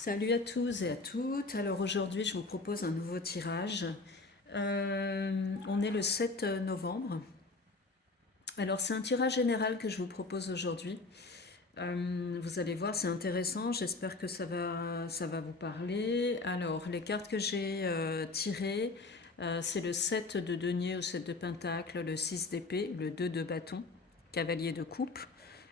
Salut à tous et à toutes. Alors aujourd'hui, je vous propose un nouveau tirage. On est le 7 novembre. Alors c'est un tirage général que je vous propose aujourd'hui. Vous allez voir, c'est intéressant. J'espère que ça va vous parler. Alors les cartes que j'ai tirées, c'est le 7 de denier au 7 de pentacle, le 6 d'épée, le 2 de bâton, cavalier de coupe,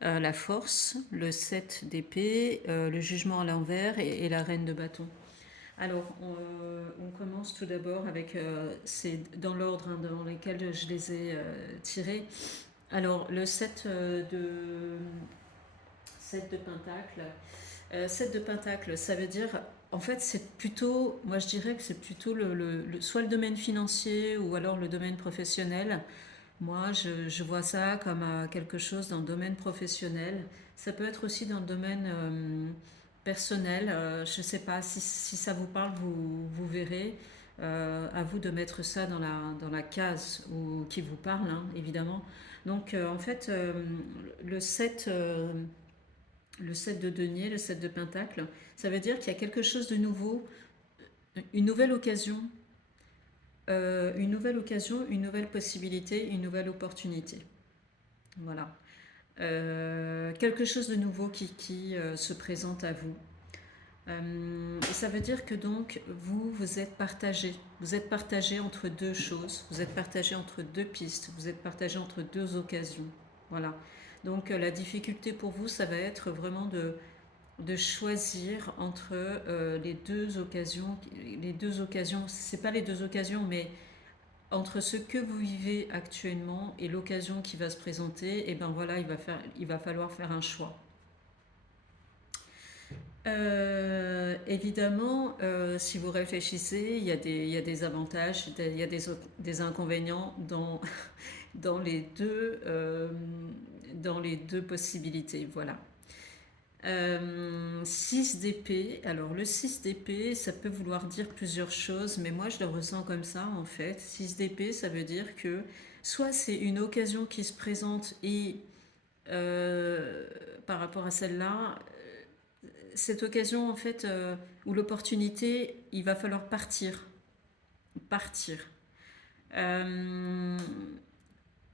la force, le 7 d'épée, le jugement à l'envers et la reine de bâton. Alors, on commence tout d'abord avec, c'est dans l'ordre dans lequel je les ai tirés. Alors, le 7 de Pentacle. 7 de Pentacle, ça veut dire, en fait, c'est plutôt, moi je dirais que c'est plutôt soit le domaine financier ou alors le domaine professionnel. Moi, je vois ça comme quelque chose dans le domaine professionnel. Ça peut être aussi dans le domaine personnel. Je ne sais pas si ça vous parle, vous verrez. À vous de mettre ça dans la case qui vous parle, hein, évidemment. Donc, en fait, le 7, le 7 de denier, le 7 de pentacle, ça veut dire qu'il y a quelque chose de nouveau, une nouvelle occasion, une nouvelle possibilité, une nouvelle opportunité. Voilà. Quelque chose de nouveau qui se présente à vous. Et ça veut dire que donc vous êtes partagé. Vous êtes partagé entre deux choses. Vous êtes partagé entre deux pistes. Vous êtes partagé entre deux occasions. Voilà. Donc la difficulté pour vous, ça va être vraiment de choisir entre les deux occasions. Les deux occasions, c'est pas les deux occasions, mais entre ce que vous vivez actuellement et l'occasion qui va se présenter, et ben voilà, il va falloir faire un choix. Évidemment, si vous réfléchissez, il y a des avantages, il y a des inconvénients dans, dans les deux possibilités. Voilà. 6 d'épée. Alors le 6 d'épée, ça peut vouloir dire plusieurs choses, mais moi je le ressens comme ça en fait. 6 d'épée, ça veut dire que soit c'est une occasion qui se présente et euh, par rapport à celle-là, cette occasion en fait, ou l'opportunité, il va falloir partir. Partir. Euh,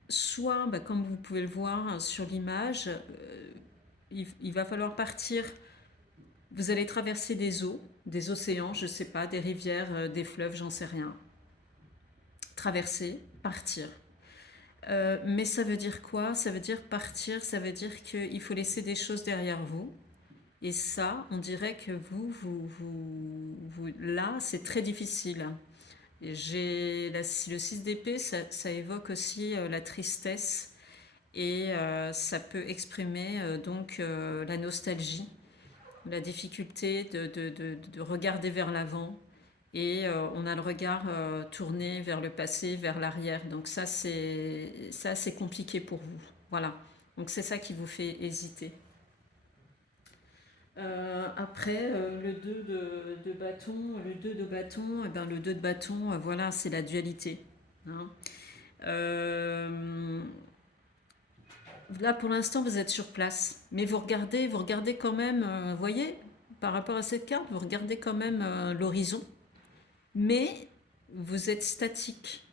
Soit, bah, comme vous pouvez le voir sur l'image, il va falloir partir. Vous allez traverser des eaux, des océans, je ne sais pas, des rivières, des fleuves, j'en sais rien. Traverser, partir. Mais ça veut dire quoi? Ça veut dire partir, ça veut dire qu'il faut laisser des choses derrière vous. Et ça, on dirait que là, c'est très difficile. Le 6 d'épée, ça évoque aussi la tristesse et ça peut exprimer donc la nostalgie, la difficulté de regarder vers l'avant et on a le regard tourné vers le passé, vers l'arrière. Donc ça c'est compliqué pour vous. Voilà. Donc c'est ça qui vous fait hésiter. Après, le 2 de bâton, eh ben, le 2 de bâton, voilà, c'est la dualité. Hein. Euh, Là, pour l'instant, vous êtes sur place, mais vous regardez quand même, vous voyez, par rapport à cette carte, vous regardez quand même l'horizon, mais vous êtes statique.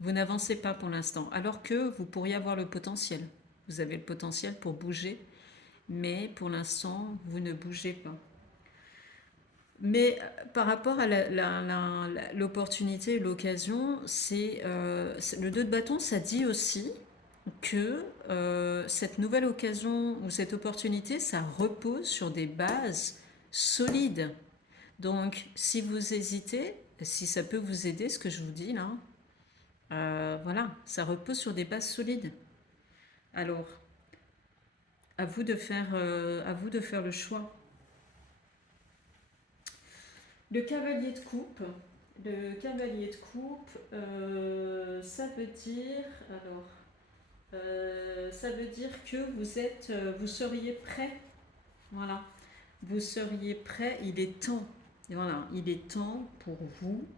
Vous n'avancez pas pour l'instant, alors que vous pourriez avoir le potentiel. Vous avez le potentiel pour bouger, mais pour l'instant, vous ne bougez pas. Mais par rapport à l'opportunité, l'occasion, le 2 de bâton, ça dit aussi que cette nouvelle occasion ou cette opportunité, ça repose sur des bases solides. Donc, si vous hésitez, si ça peut vous aider, ce que je vous dis là, voilà, ça repose sur des bases solides. Alors, à vous de faire le choix. Le cavalier de coupe, ça veut dire, ça veut dire que vous seriez prêt. Voilà, vous seriez prêt. Il est temps. Voilà, il est temps pour vous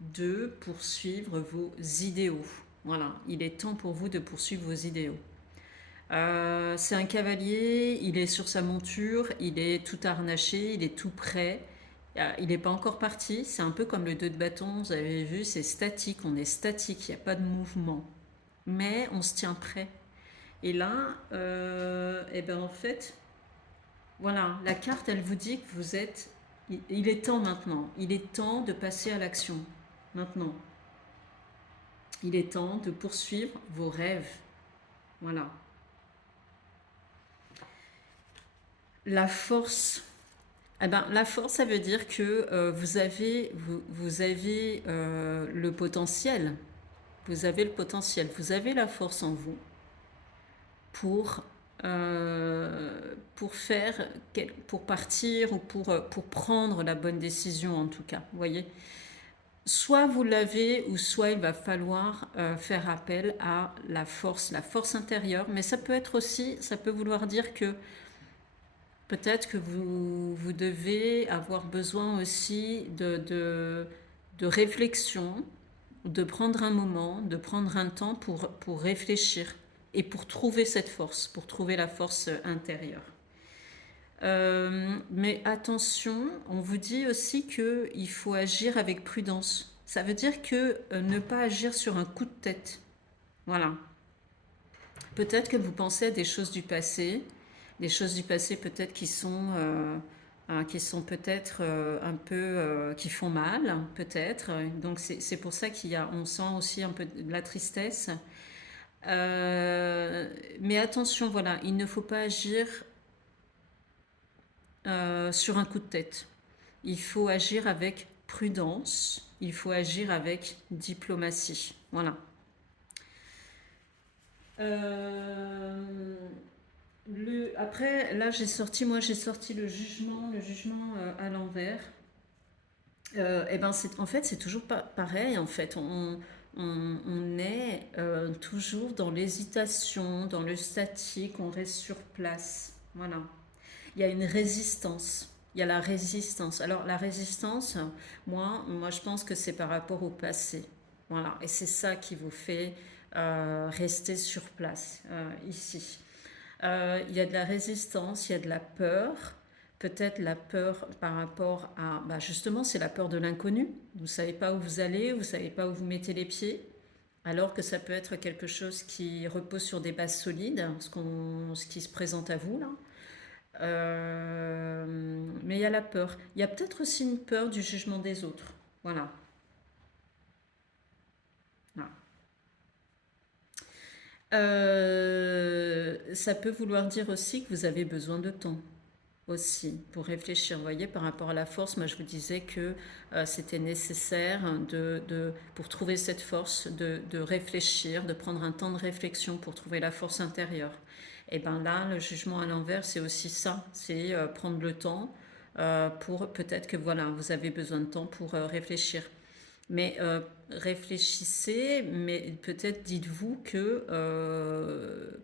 de poursuivre vos idéaux. Voilà, il est temps pour vous de poursuivre vos idéaux. C'est un cavalier, il est sur sa monture, il est tout harnaché, il est tout prêt. Il n'est pas encore parti, c'est un peu comme le 2 de bâton, vous avez vu, c'est statique, on est statique, il n'y a pas de mouvement. Mais on se tient prêt. Et là, et ben en fait, voilà, la carte, elle vous dit que vous êtes... Il est temps maintenant, il est temps de passer à l'action. Maintenant, il est temps de poursuivre vos rêves. Voilà. La force, eh ben, la force, ça veut dire que vous avez le potentiel. Vous avez le potentiel. Vous avez la force en vous pour, pour faire, pour partir ou pour prendre la bonne décision en tout cas. Vous voyez, soit vous l'avez ou soit il va falloir faire appel à la force intérieure. Mais ça peut être aussi, ça peut vouloir dire que peut-être que vous devez avoir besoin aussi de réflexion, de prendre un moment, de prendre un temps pour réfléchir et pour trouver cette force, pour trouver la force intérieure. Mais attention, on vous dit aussi qu'il faut agir avec prudence. Ça veut dire que ne pas agir sur un coup de tête. Voilà. Peut-être que vous pensez à des choses du passé peut-être qui sont peut-être un peu qui font mal, peut-être. Donc c'est pour ça on sent aussi un peu de la tristesse. Mais attention, voilà, il ne faut pas agir sur un coup de tête. Il faut agir avec prudence. Il faut agir avec diplomatie. Voilà. Euh, Après, là, j'ai sorti le jugement à l'envers. Et ben, en fait, c'est toujours pas pareil. En fait, on est toujours dans l'hésitation, dans le statique, on reste sur place. Voilà. Il y a une résistance. Il y a la résistance. Alors, la résistance, moi je pense que c'est par rapport au passé. Voilà. Et c'est ça qui vous fait rester sur place, ici. Il y a de la résistance, il y a de la peur. Peut-être la peur par rapport à... Bah justement, c'est la peur de l'inconnu. Vous ne savez pas où vous allez, vous ne savez pas où vous mettez les pieds. Alors que ça peut être quelque chose qui repose sur des bases solides, ce qui se présente à vous là. Mais il y a la peur. Il y a peut-être aussi une peur du jugement des autres. Voilà. Voilà. Ça peut vouloir dire aussi que vous avez besoin de temps aussi pour réfléchir. Vous voyez, par rapport à la force, moi je vous disais que c'était nécessaire pour trouver cette force, de réfléchir, de prendre un temps de réflexion pour trouver la force intérieure. Et bien là, le jugement à l'envers, c'est aussi ça, c'est prendre le temps pour peut-être que voilà, vous avez besoin de temps pour réfléchir. Mais réfléchissez, mais peut-être dites-vous que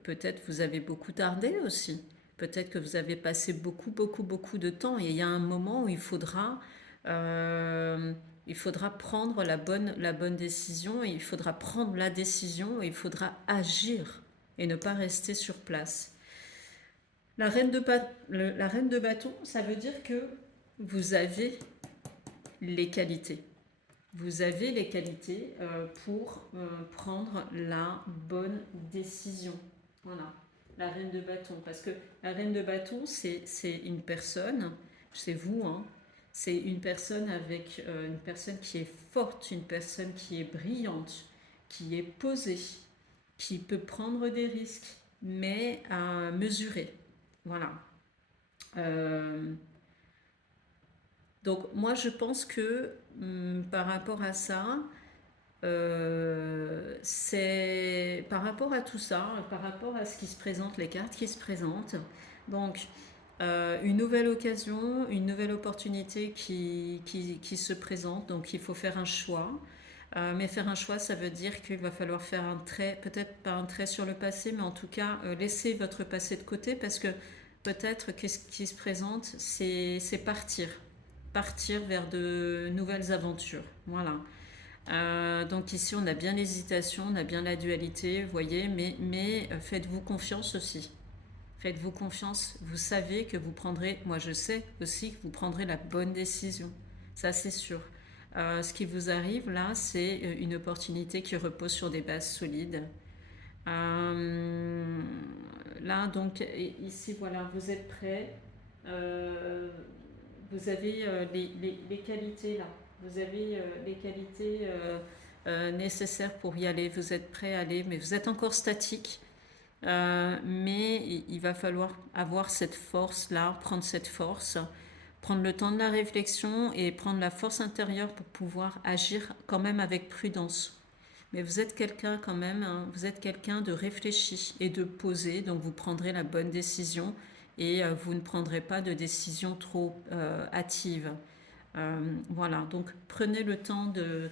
peut-être vous avez beaucoup tardé aussi. Peut-être que vous avez passé beaucoup, beaucoup, beaucoup de temps et il y a un moment où il faudra prendre la bonne décision et il faudra prendre la décision et il faudra agir et ne pas rester sur place. La reine de bâton, ça veut dire que vous avez les qualités. Vous avez les qualités pour prendre la bonne décision. Voilà, la reine de bâton. Parce que la reine de bâton, c'est une personne, c'est vous, hein, c'est une personne qui est forte, une personne qui est brillante, qui est posée, qui peut prendre des risques, mais à mesurer. Voilà. Euh, donc moi je pense que par rapport à ça, c'est par rapport à tout ça, par rapport à ce qui se présente, les cartes qui se présentent. Donc une nouvelle occasion, une nouvelle opportunité qui se présente. Donc il faut faire un choix. Mais faire un choix, ça veut dire qu'il va falloir faire un trait, peut-être pas un trait sur le passé, mais en tout cas laisser votre passé de côté parce que peut-être que ce qui se présente, c'est partir vers de nouvelles aventures. Voilà. Donc ici, on a bien l'hésitation, on a bien la dualité, vous voyez, mais faites-vous confiance aussi. Faites-vous confiance, vous savez que vous prendrez, moi je sais aussi que vous prendrez la bonne décision, ça c'est sûr. Ce qui vous arrive là, c'est une opportunité qui repose sur des bases solides. Euh, Là, donc, ici, voilà, vous êtes prêts. Euh, Vous avez les qualités là. Vous avez les qualités nécessaires pour y aller. Vous êtes prêts à aller, mais vous êtes encore statique. Mais il va falloir avoir cette force-là, prendre cette force, prendre le temps de la réflexion et prendre la force intérieure pour pouvoir agir quand même avec prudence. Mais vous êtes quelqu'un quand même, hein, vous êtes quelqu'un de réfléchi et de posé, donc vous prendrez la bonne décision et vous ne prendrez pas de décision trop hâtive. Voilà, donc prenez le temps de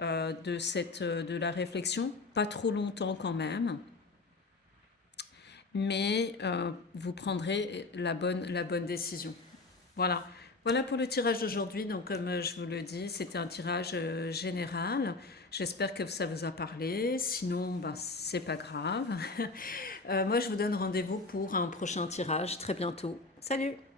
la réflexion, pas trop longtemps quand même, mais vous prendrez la bonne décision. Voilà. Voilà pour le tirage d'aujourd'hui. Donc, comme je vous le dis, c'était un tirage général. J'espère que ça vous a parlé. Sinon, bah, c'est pas grave. Moi, je vous donne rendez-vous pour un prochain tirage très bientôt. Salut!